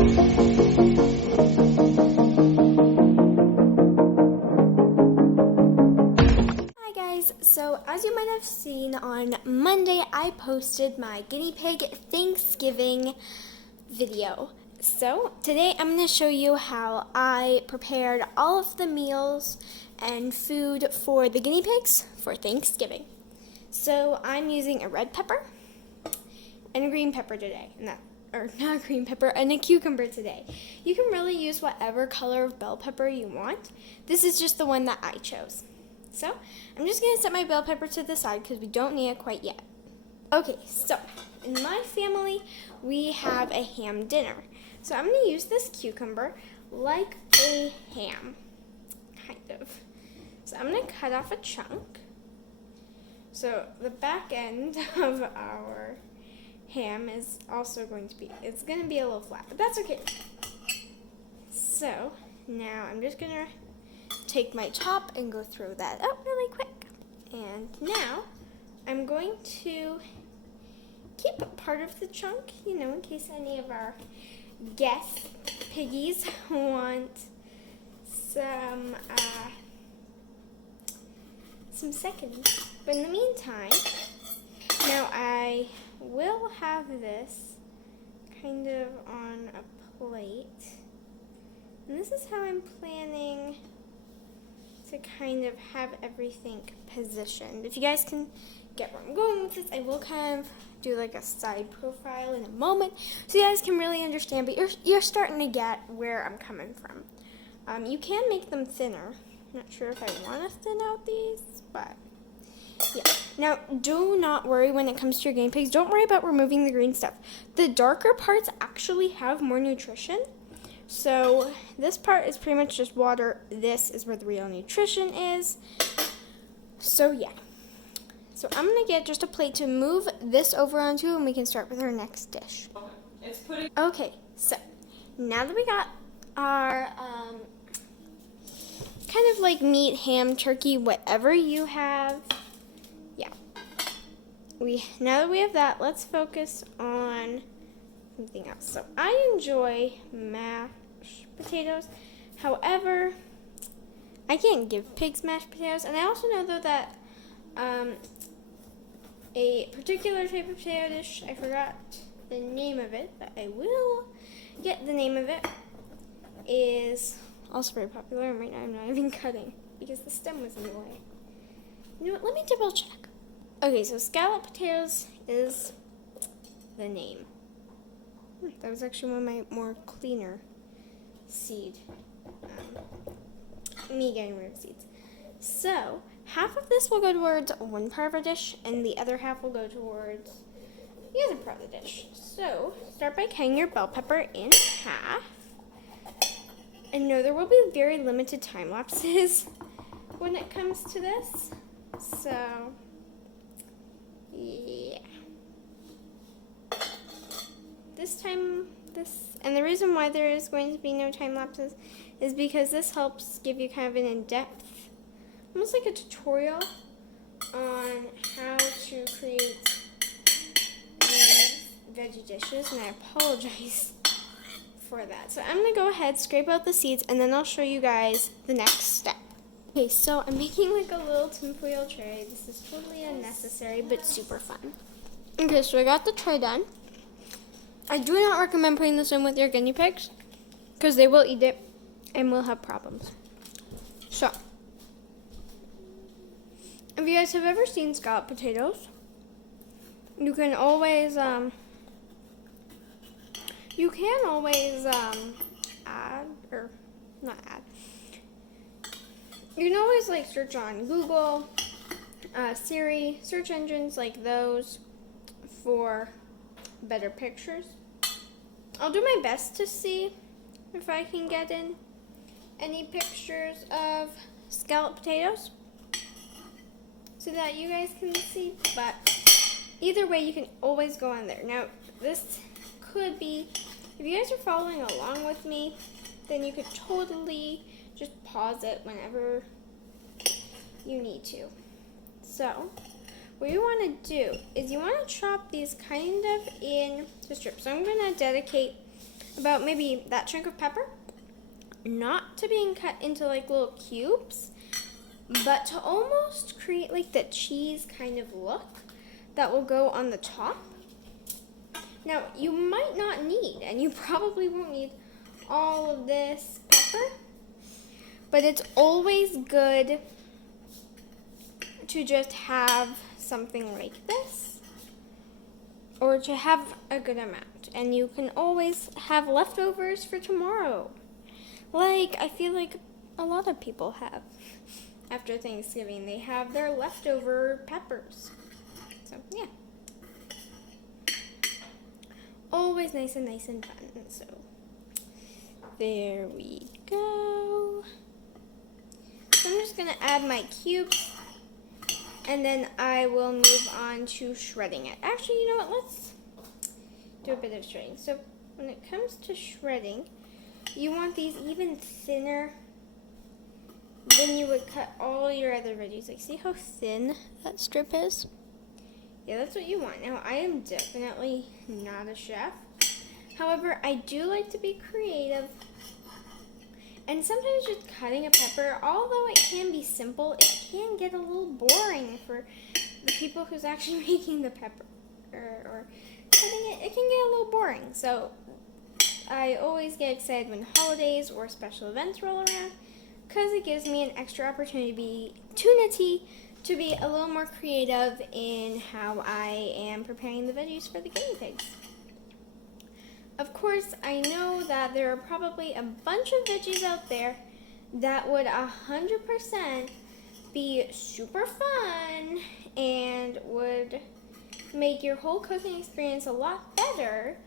Hi guys, so as you might have seen on Monday, I posted my guinea pig Thanksgiving video. So today I'm going to show you how I prepared all of the meals and food for the guinea pigs for Thanksgiving. So I'm using a red pepper and a green pepper today, not a green pepper, and a cucumber today. You can really use whatever color of bell pepper you want. This is just the one that I chose. So I'm just going to set my bell pepper to the side because we don't need it quite yet. Okay, so in my family, we have a ham dinner. So I'm going to use this cucumber like a ham, kind of. So I'm going to cut off a chunk. So the back end of our ham is also going to be, it's going to be a little flat, but that's okay. So now I'm just going to take my chop and go throw that out really quick. And now I'm going to keep part of the chunk, in case any of our guest piggies want some seconds. But in the meantime, now I will have this kind of on a plate. And this is how I'm planning to kind of have everything positioned. If you guys can get where I'm going with this, I will kind of do like a side profile in a moment so you guys can really understand, but you're starting to get where I'm coming from. You can make them thinner. I'm not sure if I want to thin out these, but yeah. Now, do not worry when it comes to your guinea pigs. Don't worry about removing the green stuff. The darker parts actually have more nutrition. So this part is pretty much just water. This is where the real nutrition is. So yeah. So I'm going to get just a plate to move this over onto, and we can start with our next dish. Okay, so now that we got our kind of like meat, ham, turkey, whatever you have. Yeah. Now that we have that, let's focus on something else. So I enjoy mashed potatoes. However, I can't give pigs mashed potatoes. And I also know, though, that a particular type of potato dish, I forgot the name of it, but I will get the name of it, is also very popular. And right now I'm not even cutting because the stem was in the way. You know what? Let me double check. Okay, so scallop potatoes is the name. That was actually one of my more cleaner seed. Me getting rid of seeds. So half of this will go towards one part of our dish, and the other half will go towards the other part of the dish. So start by cutting your bell pepper in half. And no, there will be very limited time lapses when it comes to this. So yeah. And the reason why there is going to be no time lapses is because this helps give you kind of an in-depth, almost like a tutorial on how to create these veggie dishes, and I apologize for that. So I'm going to go ahead, scrape out the seeds, and then I'll show you guys the next step. Okay, so I'm making like a little tinfoil tray. This is totally unnecessary, but super fun. Okay, so I got the tray done. I do not recommend putting this in with your guinea pigs because they will eat it and will have problems. So, if you guys have ever seen scalloped potatoes, you can always add, or not add. You can always like search on Google, Siri, search engines like those for better pictures. I'll do my best to see if I can get in any pictures of scalloped potatoes so that you guys can see, but either way you can always go on there. Now this could be, if you guys are following along with me, then you could totally just pause it whenever you need to. So what you want to do is you want to chop these kind of into strips. So I'm going to dedicate about maybe that chunk of pepper, not to being cut into like little cubes, but to almost create like the cheese kind of look that will go on the top. Now, you might not need, and you probably won't need all of this pepper, but it's always good to just have something like this, or to have a good amount, and you can always have leftovers for tomorrow. Like, I feel like a lot of people have. After Thanksgiving, they have their leftover peppers. So, yeah. Always nice and fun. So, there we go. So, I'm just going to add my cubes, and then I will move on to shredding it. Actually, you know what? Let's do a bit of shredding. So, when it comes to shredding, you want these even thinner than you would cut all your other veggies. Like, see how thin that strip is? Yeah, that's what you want. Now, I am definitely not a chef. However, I do like to be creative. And sometimes just cutting a pepper, although it can be simple, it can get a little boring for the people who's actually making the pepper. Or cutting it, it can get a little boring. So, I always get excited when holidays or special events roll around, because it gives me an extra opportunity to be a little more creative in how I am preparing the veggies for the guinea pigs. Of course, I know that there are probably a bunch of veggies out there that would 100% be super fun and would make your whole cooking experience a lot better,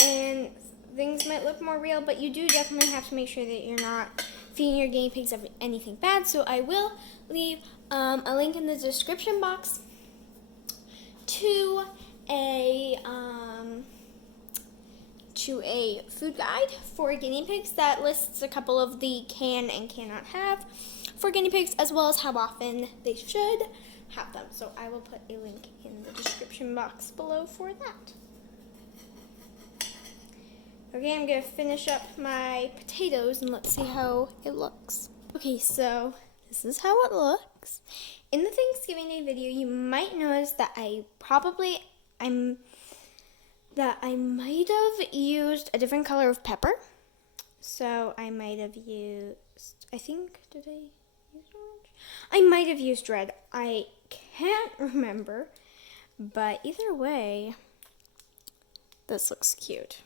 and things might look more real, but you do definitely have to make sure that you're not feeding your guinea pigs of anything bad. So I will leave a link in the description box to a food guide for guinea pigs that lists a couple of the can and cannot have for guinea pigs, as well as how often they should have them. So I will put a link in the description box below for that. Okay, I'm going to finish up my potatoes and let's see how it looks. Okay, so this is how it looks. In the Thanksgiving Day video, you might notice that I might have used a different color of pepper. So I might have used, did I use orange? I might have used red. I can't remember, but either way, this looks cute.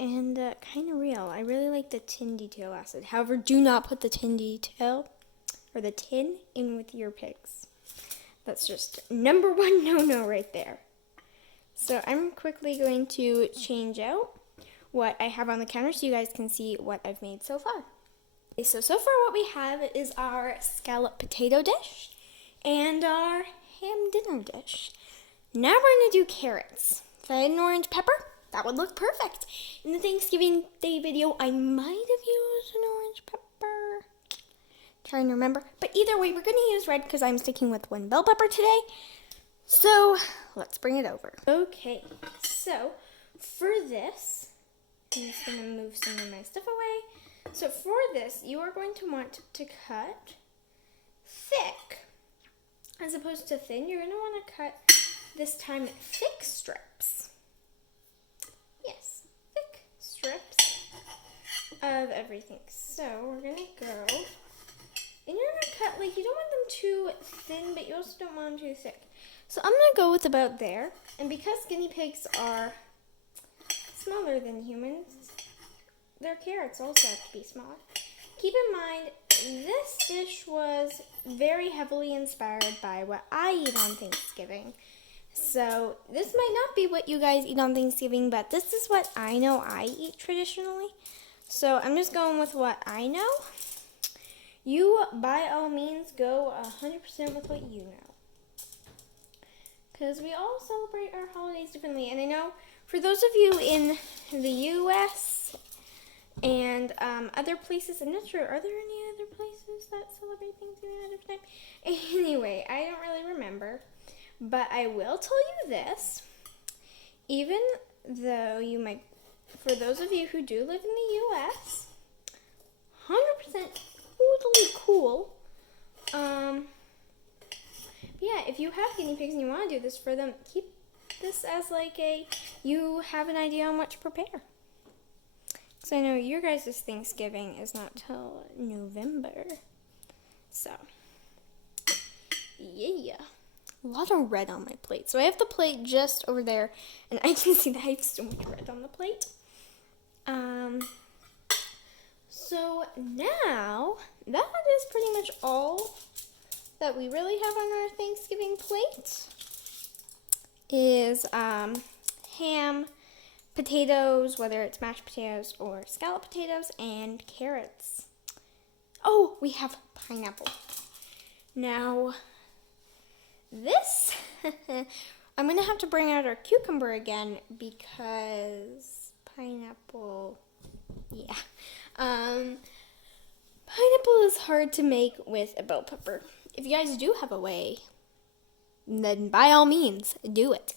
And kind of real. I really like the tin detail acid. However, do not put the tin detail or the tin in with your pigs. That's just number one no-no right there. So I'm quickly going to change out what I have on the counter so you guys can see what I've made so far. Okay, so far what we have is our scallop potato dish and our ham dinner dish. Now we're going to do carrots. If I had an orange pepper, that would look perfect. In the Thanksgiving Day video, I might have used an orange pepper. Trying to remember. But either way, we're going to use red because I'm sticking with one bell pepper today. So, let's bring it over. Okay, so for this, I'm just going to move some of my stuff away. So for this, you are going to want to cut thick as opposed to thin. You're going to want to cut, this time, thick strips. Yes, thick strips of everything. So we're going to go, and you're going to cut, like, you don't want them too thin, but you also don't want them too thick. So I'm going to go with about there. And because guinea pigs are smaller than humans, their carrots also have to be smaller. Keep in mind, this dish was very heavily inspired by what I eat on Thanksgiving. So this might not be what you guys eat on Thanksgiving, but this is what I know I eat traditionally. So I'm just going with what I know. You, by all means, go 100% with what you know. Because we all celebrate our holidays differently. And I know for those of you in the U.S. and other places, I'm not sure, are there any other places that celebrate Thanksgiving at a different time? Anyway, I don't really remember. But I will tell you this, even though you might for those of you who do live in the U.S., 100% totally cool. Yeah, if you have guinea pigs and you want to do this for them, keep this as like you have an idea on what to prepare. So I know your guys' Thanksgiving is not till November. So, yeah. A lot of red on my plate. So I have the plate just over there, and I can see that I have so much red on the plate. So now, that is pretty much all that we really have on our Thanksgiving plate. Is ham, potatoes, whether it's mashed potatoes or scalloped potatoes, and carrots. Oh, we have pineapple. Now, this, I'm going to have to bring out our cucumber again because pineapple, yeah. Pineapple is hard to make with a bell pepper. If you guys do have a way, then by all means, do it.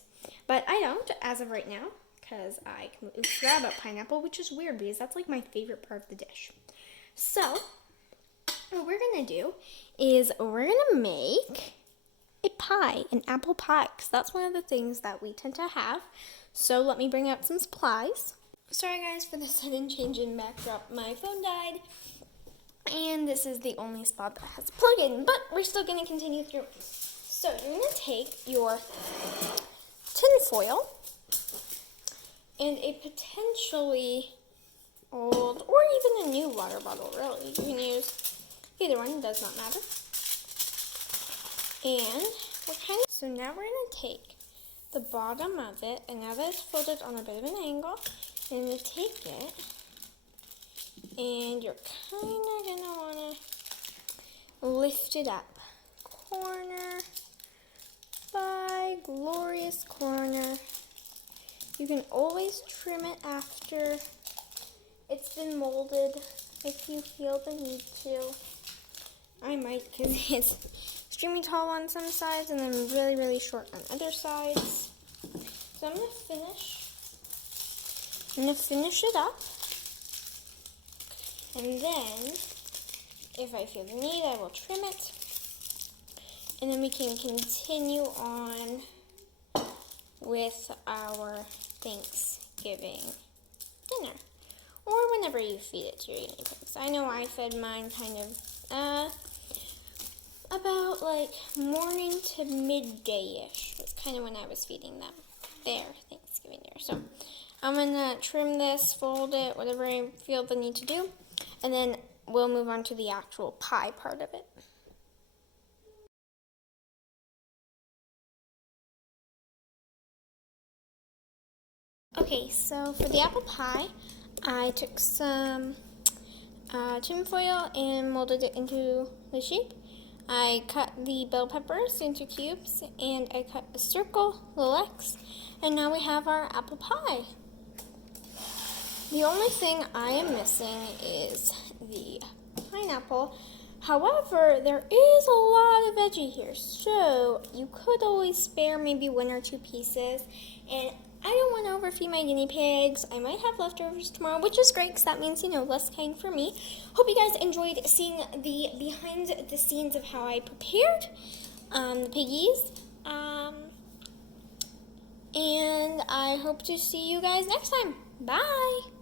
But I don't, as of right now, because I completely forgot about pineapple, which is weird because that's like my favorite part of the dish. So, what we're going to do is we're going to make a pie, an apple pie, because that's one of the things that we tend to have. So let me bring out some supplies. Sorry guys for the sudden change in backdrop. My phone died, and this is the only spot that has a plug-in, but we're still going to continue through. So you're going to take your tin foil and a potentially old or even a new water bottle, really. You can use either one, it does not matter. And so now we're going to take the bottom of it, and now that it's folded on a bit of an angle, and you take it, and you're kind of going to want to lift it up. Corner by glorious corner. You can always trim it after it's been molded if you feel the need to. I might, because it's extremely tall on some sides and then really, really short on other sides. So I'm going to finish it up. And then, if I feel the need, I will trim it. And then we can continue on with our Thanksgiving dinner. Or whenever you feed it to your guinea pigs. I know I fed mine kind of about like morning to midday-ish. That's kind of when I was feeding them their Thanksgiving dinner. So I'm going to trim this, fold it, whatever I feel the need to do. And then we'll move on to the actual pie part of it. Okay, so for the apple pie, I took some tin foil and molded it into the shape. I cut the bell peppers into cubes, and I cut a circle, little X, and now we have our apple pie. The only thing I am missing is the pineapple. However, there is a lot of veggie here, so you could always spare maybe one or two pieces. And I don't want to overfeed my guinea pigs. I might have leftovers tomorrow, which is great because that means, less cooking for me. Hope you guys enjoyed seeing the behind the scenes of how I prepared the piggies. And I hope to see you guys next time. Bye!